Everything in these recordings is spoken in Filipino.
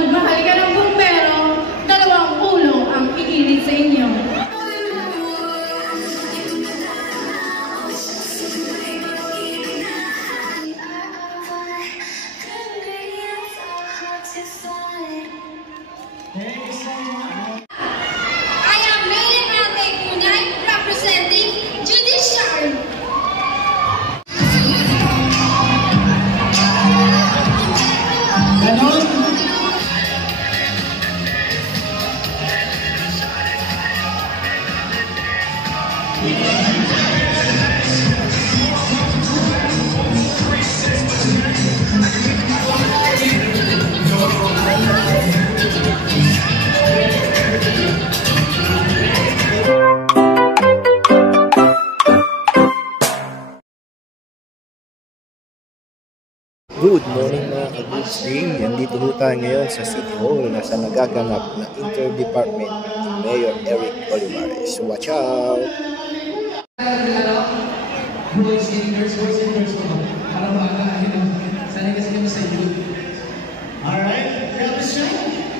Magmahal ka ng bumbero, dalawang ulo ang iinit sa inyo. Good morning mga ka-Goods Day. Andito ho tayo ngayon sa City Hall na sa nagaganap na Interdepartment ni Mayor Eric Olivares. Watch out! Boys and girls para makakain. Sanay kasi kami sa youth. Alright, grab the show.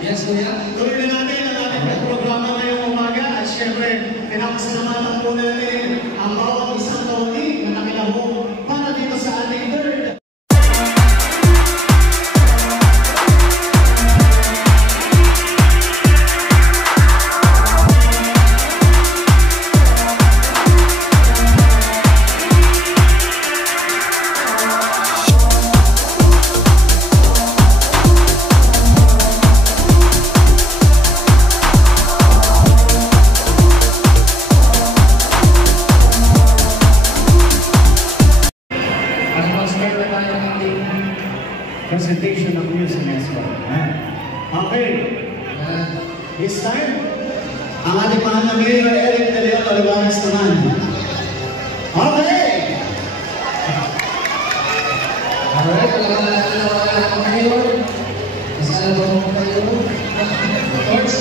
Yes, kuya. Tuloy na natin ang ating programa ngayong umaga. At syempre, pinapasalamatan po natin ang bawat isang tawali na nakilaho para dito sa ating third. Presentation of music as well. Okay. This time, ang ating mahal na Mayor Eric Olivares naman. Okay! Alright, wala Mayor. Masala ba mo kayo? Of course.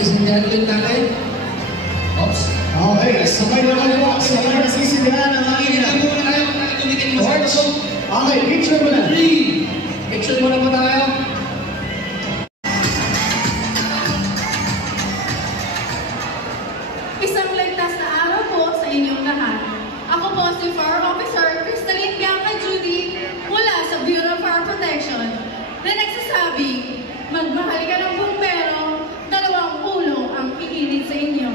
Sisindihan natin. Oops. Okay, sabay naman po. Sabay na sisindihan ang aking ina. Muna tayo. Tumitin mo sa ito. Okay, picture mo na. 3. Picture mo na po tayo. Isang ligtas na araw po sa inyong lahat. Ako po si Fire Officer Crystalline Bianca Judy mula sa Bureau of Fire Protection na nagsasabi, magmahal ka ng bumbero, dalawang ulo ang iinit sa inyo.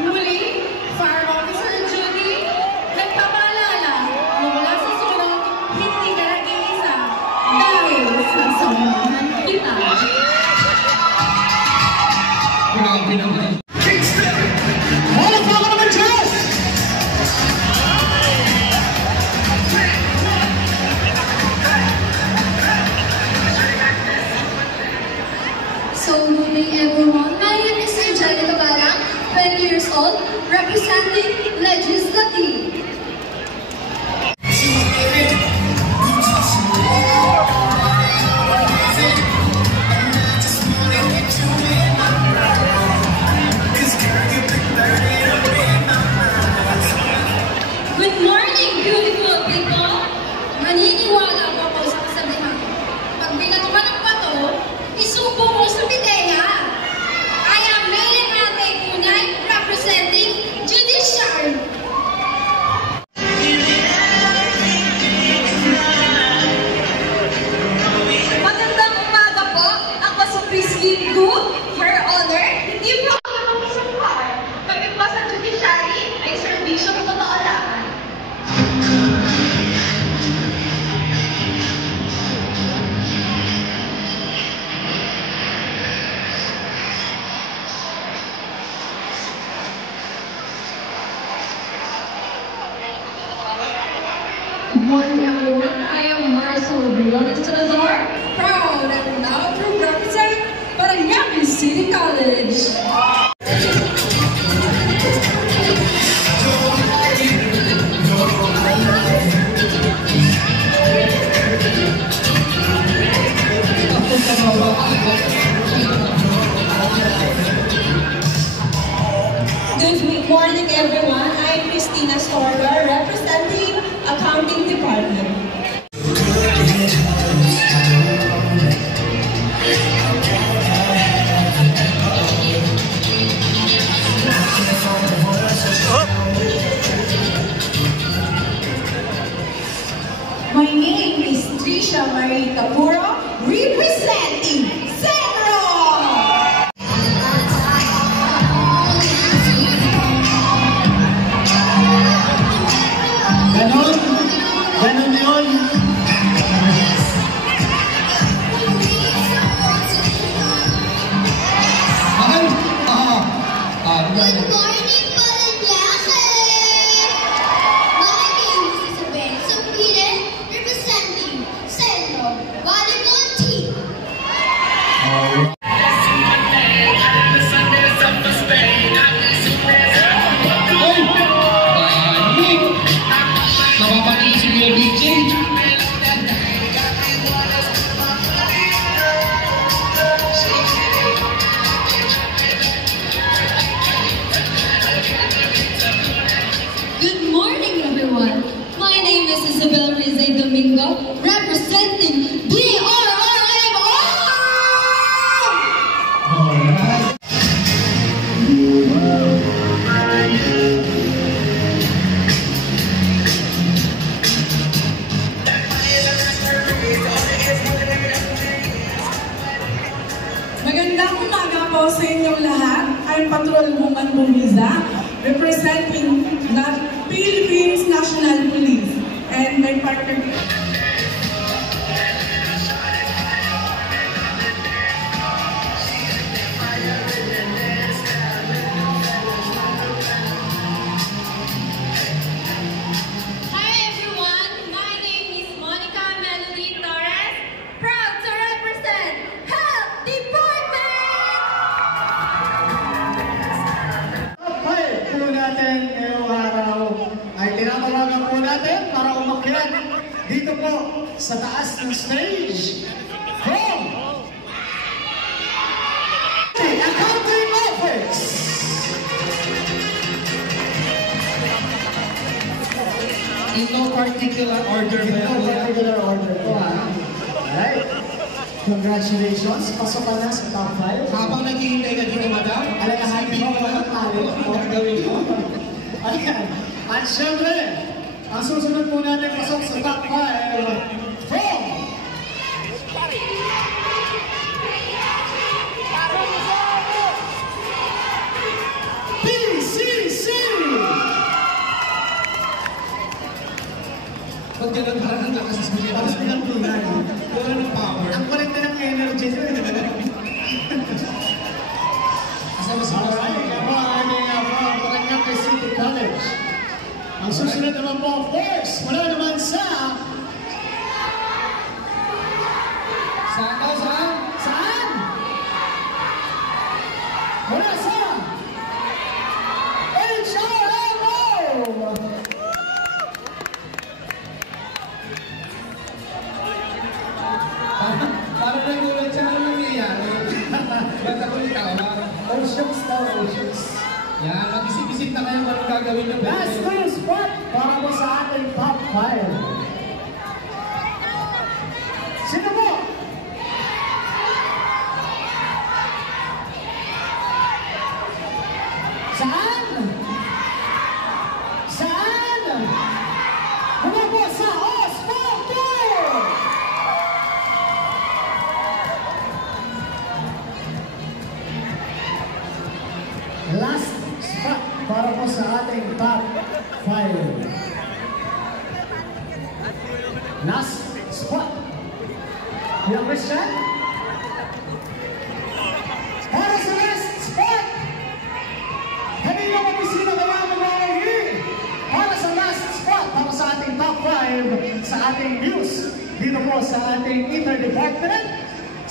Muli, Fire Officer Judy, nagpapaalala na mula sa sunod, hindi ka nag-iisa dahil sa samahan kita. Grabe naman. So, good morning everyone. My name is Angelica Barang, 20 years old, representing Legislative. Good morning, beautiful people. Maniniwala ko po sa kasabihan. Pag binato ka ng bato, isubo mo sa pideya. I am Mayor Ate Kunay, representing Judiciary. Magandang umaga po. Ako si Christine Gu, Your Honor. Hindi po ako nakusumpar. Kami po sa Judiciary ay serbisyong totoo lang. Good morning, everyone. I am Marcel Villalobos, proud and now to represent Paranaque City College. everyone. I'm Christina Storger, representing Accounting Department. My name is Trisha Marie Tapura, representing Senro! Ganon? Ganon yun? Mahal? Good morning, Paranaque! My name is Isabel Sapiles, representing Centro Volleyball Team. Napapati si Kuya BJ. Good morning, everyone. My name is Isabel Rizay Domingo, representing DRRMO! Alright. Magandang umaga po sa inyong lahat. I'm Patrolwoman Bumiza, representing the Philippines National Police. And my partner... Hi, everyone. My name is Monica Melody Torres, proud to represent Health Department! Okay, po natin ngayong araw ay tinatawagan po natin para umakyat dito po sa taas ng stage from Accounting Office. In no particular order. In no particular order po ha. Alright. Congratulations. Pasok ka na sa top 5. Habang naghihintay ka dito, madam, alalahanin mo ba ang talent mo gagawin mo? Ayan. At syempre, ang susunod po natin pasok sa top 5 from PCC! Pag ganun, parang ang lakas sa sulit. Parang pinagtunan. Wala ng power. Ang kolekta ng energy. Alright, ako ang ating Paranaque City College. Ang susunod naman po, of course, wala naman sa... Saan daw? Saan? Saan? Wala sa... HRMO! Parang nagulat siya ano nangyayari. Ba't ako itawa? Oceans daw, oceans. Yan, mag-isip-isip na kayo anong gagawin nyo. Last two spot para po sa ating top 5. Sino po? Saan? Saan? Mula po sa Osvaldo! Last spot para po sa ating top 5. Last spot. Yung Christian? Para sa last spot. Kanina mag-isina ka lang mag-alagi. Para sa last spot, para sa ating top 5, sa ating news. Dito po sa ating interdepartment.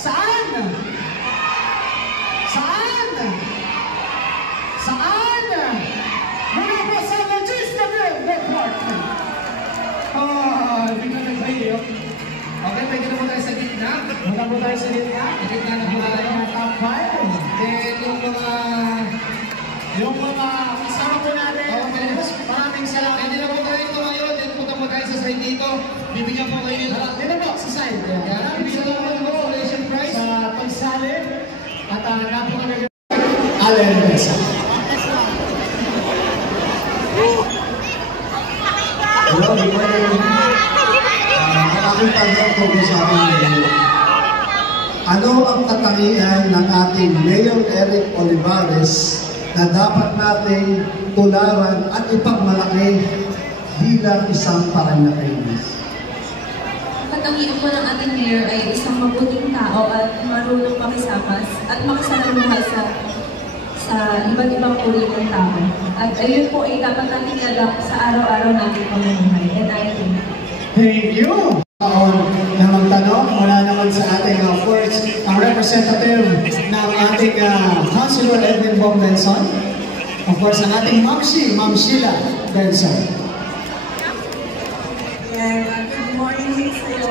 Saan? Saan? Saan? Mula po sa Legislative Department. Hindi ka nag-video. Okay, pwede na po tayo sa gitna. Muna po tayo sa gitna. Sa gitna na po tayo ng top 5. Then yung mga kasama po natin Bibigyan po kayo nila. Dito po, sa side. Bibigyan po kayo ng consolation prize sa pagsali. At napakaganda. Allen Mesa. Hello, good morning. Ang aking tanong ko sa akin ngayon, ano ang katangian ng ating Mayor Eric Olivares na dapat nating tularan at ipagmalaki bilang isang Paranakense? Ang katangian po ng ating mayor ay isang mabuting tao at marunong makisabas at makisalamuha sa iba't ibang uri ng tao. At ayun po ay dapat natin i-adapt sa araw-araw nating pamumuhay. And I think. Thank you! Na magtanong, mula naman sa ating, of course, ang representative ng ating Councilor Edwin Bong Benson. Of course, ang ating Ma'am Sheila Benson. And good morning sa iyo.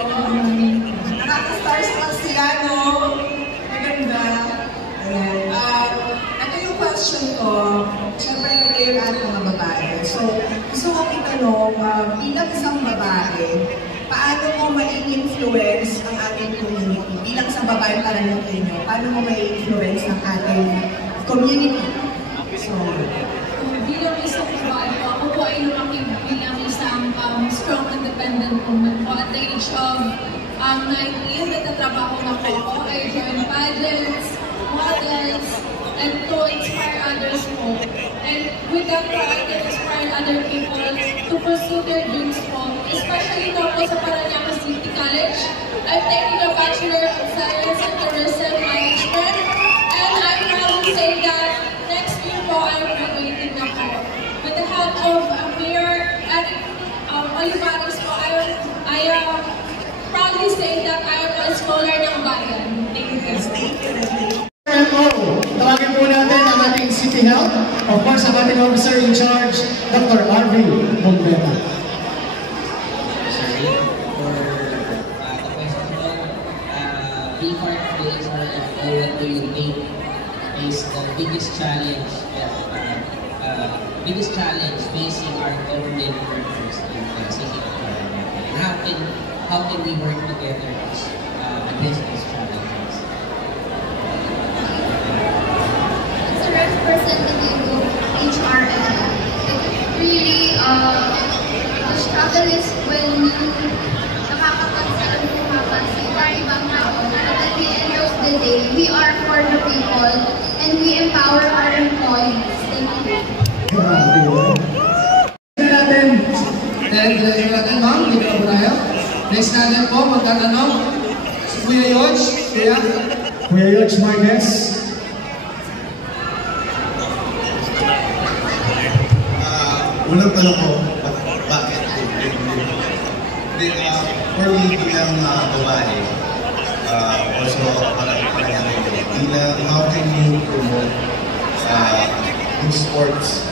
Nakaka-stars pa sila, no? Maganda. Ayan. Ito yung question ko. Siyempre, kayo lahat mga babae. So, gusto ko itanong, bilang isang babae, paano mo mai-influence ang ating community? Bilang isang babae para ng inyo, paano mo mai-influence ang ating community? So, bilang isang babae po, ako po ay lumaki bilang isang strong independent woman po. At the age of 19, nagtatrabaho na po ako. I joined pageants, models, and to inspire others po. And with that po, I can inspire other people to pursue their dreams po. Especially na po sa Parañaque City College. I'm taking a Bachelor of Science in Tourism Management. And I'm proud to say that next year po, I'm graduating na po. With the help of Mayor Eric Olivares po, I proudly say that I am a scholar ng bayan. Thank you. thank you. Tawagin po natin ang ating City Health. Of course, ang ating officer in charge, Dr. Arvin Bombeta. Being part of the HRFO, what do you think is the biggest challenge facing our government workers in the city of Parañaque? And how can we work together to address these challenges? As a representative of HRFO, really, the struggle is when you nakakapagsalumuha ka sa iba-ibang tao. But at the end of the day, we are for the people and we empower our employees. Thank you. Next natin, ma'am, dito po tayo. Next natin po, magtatanong, si Kuya Yodge, Kuya Yodge Marquez. Unang tanong ko, bakit? For me, bilang babae, also how can you promote yung sports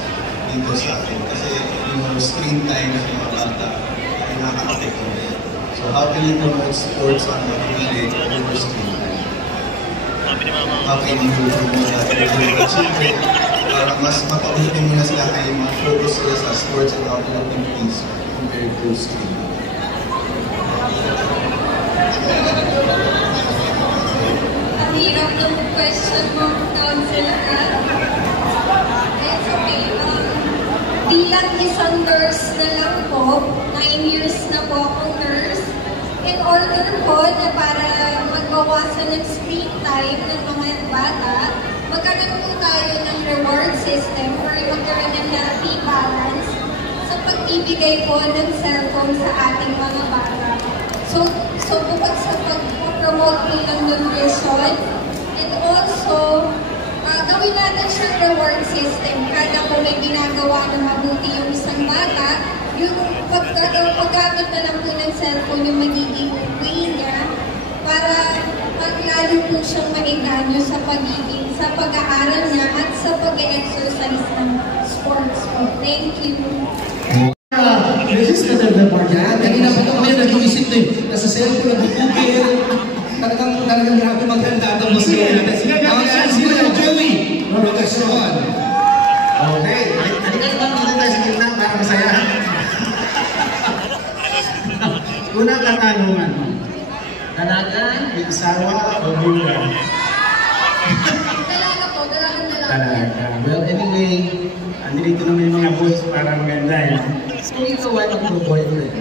dito sa atin? Kasi yung screen time ng mga bata ay nakaka-apekto nila. So how can you promote sports on the village over screen time? How can you promote that with the children para mas mapabuti mo na sila kayo mag-focus sila sa sports and outdoor activities compared to screen time? Ang hirap ng question mo, Councilor. It's okay. Bilang isang nurse na lang po, 9 years na po akong nurse, in order po na para magbawasan ng screen time ng mga bata, magkaroon po tayo ng reward system or magkaroon ng healthy balance sa pagbibigay po ng cellphone sa ating mga bata. So bukod sa pag-promote po ng nutrition, and also, gawin natin siyang reward system. Kada po may ginagawa na mabuti yung isang bata, yung paggamit na lang po ng cellphone yung magiging way niya para maglalo po siyang maiganyo sa pag-aaral niya at sa pag-exercise ng sports po. Thank you. Legislative department. Kanina pa ito kami nag-iisip na nasa cellphone na bukukil. Talagang grabe maganda itong musika natin. Sino yung Joey? Rotasyon. Okay. Halika naman dito tayo sa gitna para masaya. Una Dalaga, may asawa, o bulan? Dalaga po, dalaga. Dalaga. Well, anyway, andito naman yung mga boys para maganda yan. Kung ikaw ay mag-boyfriend,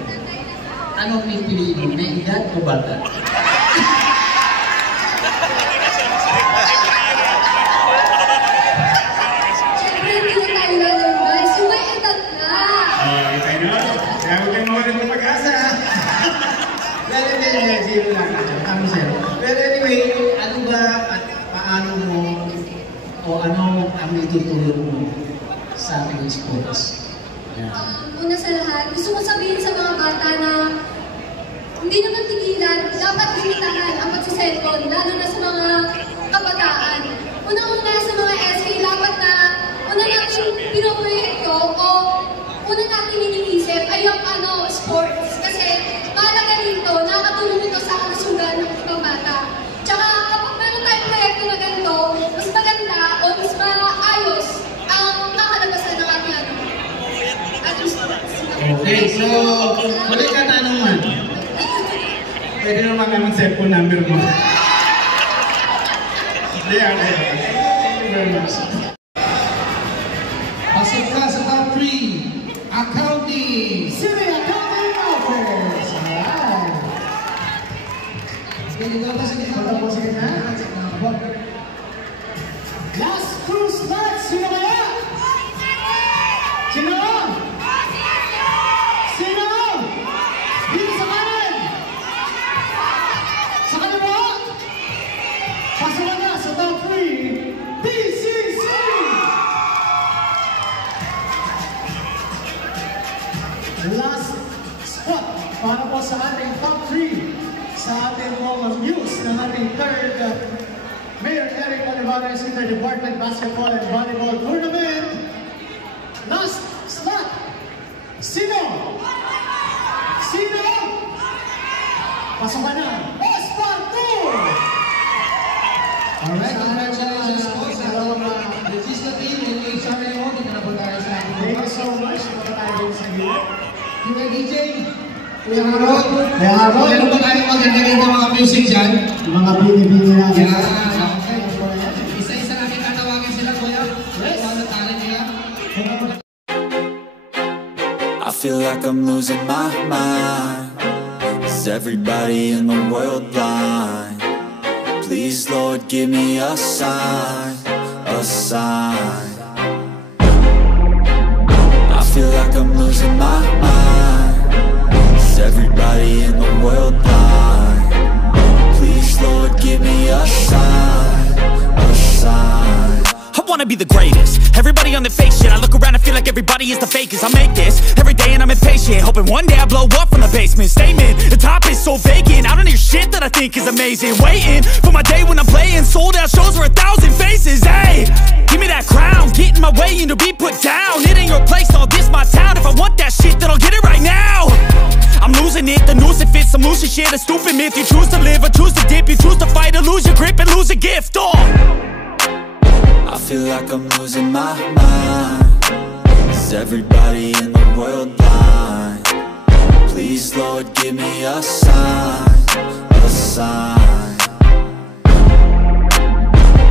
anong pipiliin mo? May edad o bata? Siyempre, hindi na tayo lalabas. Yung may edad na. Ikaw na. Kaya huwag kayo mawalan ng pag-asa. Well, anyway, zero lang. Tama siya. Well, anyway, ano ba at paano mo o ano ang itutulong mo sa ating sports? Una sa lahat, gusto ko sabihin sa mga bata na hindi naman tigilan, dapat limitahan ang pagsiselfon, lalo na sa mga kabataan. Una-una sa mga SK, dapat na una natin pinoproyekto o una natin iniisip ay yung sports. Kasi mahalaga dito, nakatulong ito sa kalusugan ng ibang bata. Tsaka kapag meron tayong proyekto na ganito, mas maganda o mas maayos ang nakalabasan ng ating sports. Okay, so ulit ka tanungan. Pwede naman naman cellphone number mo. Yeah, okay. Thank you very much. Pasok ka sa top 3. Accounting. Sino yung accounting offers? Alright. Sige, dito pa sige. Sige na. Last cruise match. Sino kaya? Sino? Sino? Dito sa kanan. Sa kaliwa. Pasok ka na sa top 3. PCC! Last spot para po sa ating top 3 sa ating Wall of News ng ating third Mayor Eric Olivares Inter-Department Basketball and Volleyball Tournament. Last slot. Sino? Sino? Pasok ka na. Spot 2! Alright, congratulations po sa dalawang legislative and HRMO. Dito na po tayo sa ating. Thank you so much. Ito pa tayo sa iyo. Kuya DJ, Kuya Harold. Kuya Harold. Meron ba tayong maganda rin mga music dyan? Mga bini-bini natin. Isa-isa natin tatawagin sila, Kuya. Yes. Ano talent nila? I feel like I'm losing my mind. Is everybody in the world blind? Please, Lord, give me a sign, a sign. I feel like I'm losing my mind. Is everybody in the world blind? Please, Lord, give me a sign, a sign. I wanna be the greatest. Everybody on the fake shit. I look around and feel like everybody is the fakest. I make this every day and I'm impatient, hoping one day I blow up from the basement. Statement, the top is so vacant. I don't hear shit that I think is amazing. Waiting for my day when I'm playing sold out shows for 1,000 faces. Hey, give me that crown, get in my way and to be put down. It ain't your place, all this my town. If I want that shit, then I'll get it right now. I'm losing it, the noose it fits. I'm losing shit, a stupid myth. You choose to live or choose to dip. You choose to fight or lose your grip and lose a gift. I feel like I'm losing my mind. Is everybody in the world blind? Please, Lord, give me a sign, a sign.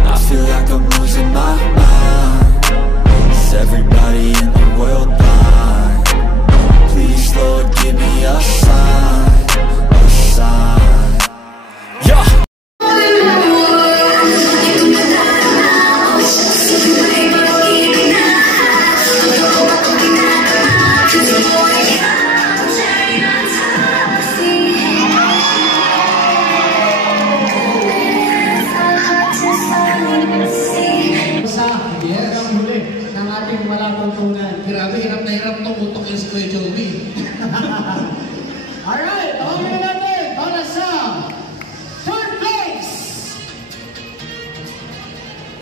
I feel like I'm losing my mind. Is everybody in the world blind? Please, Lord, give me a sign, a sign. Yeah. Grabe, hirap na hirap itong utok yung Kuya Joby. Alright, okay natin para sa third place.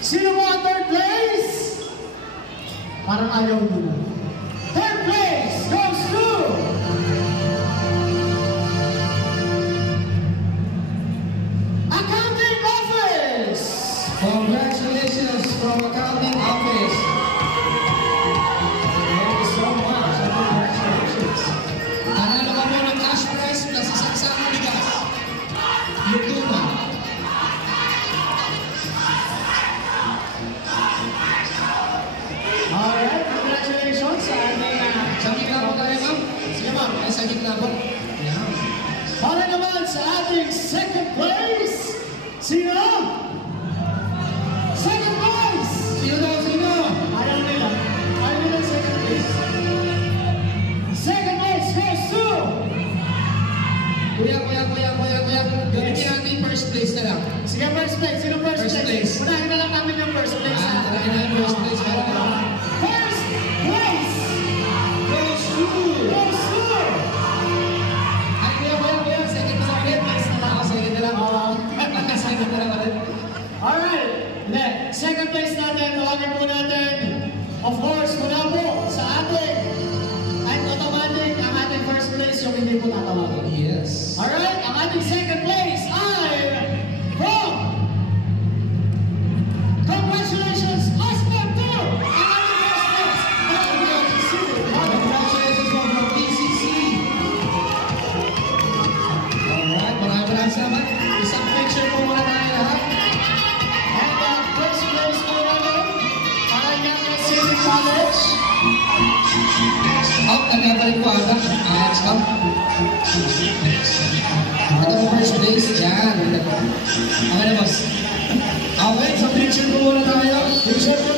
Sino mo ang third place? Parang ayaw mo. Third place goes to Accounting Office! Congratulations from Accounting Office! Nanalo ka po ng cash prize plus isang sakong bigas. ating second place. Sino? Second place! Sino daw? Sino? Ayaw nila. Ayaw nila second place. Second place goes to... Kuya. Gamitin natin first place na lang. Sige, first place. Sino first place? Unahin na lang namin yung first place. Unahin na yung first place. First place goes to... Ay, kuya. Second na lang. Second na lang. Second na lang ulit. Alright. Second place natin. Tawagin po natin. Of course, mula po sa ating at automatic ang ating first place yung hindi po tatawagin. Yes. Alright. Ang ating second place ay from... Congratulations, Oscar Tour! Ang ating first place. Congratulations from PCC. Alright, maraming salamat. Isang picture po muna tayo lahat. And first place po natin, Paranaque City College. Up, nagkabalik po agad. Alex, up. Ito po first place. Yan. Ang ano, boss? Okay, sa picture po muna tayo. Picture po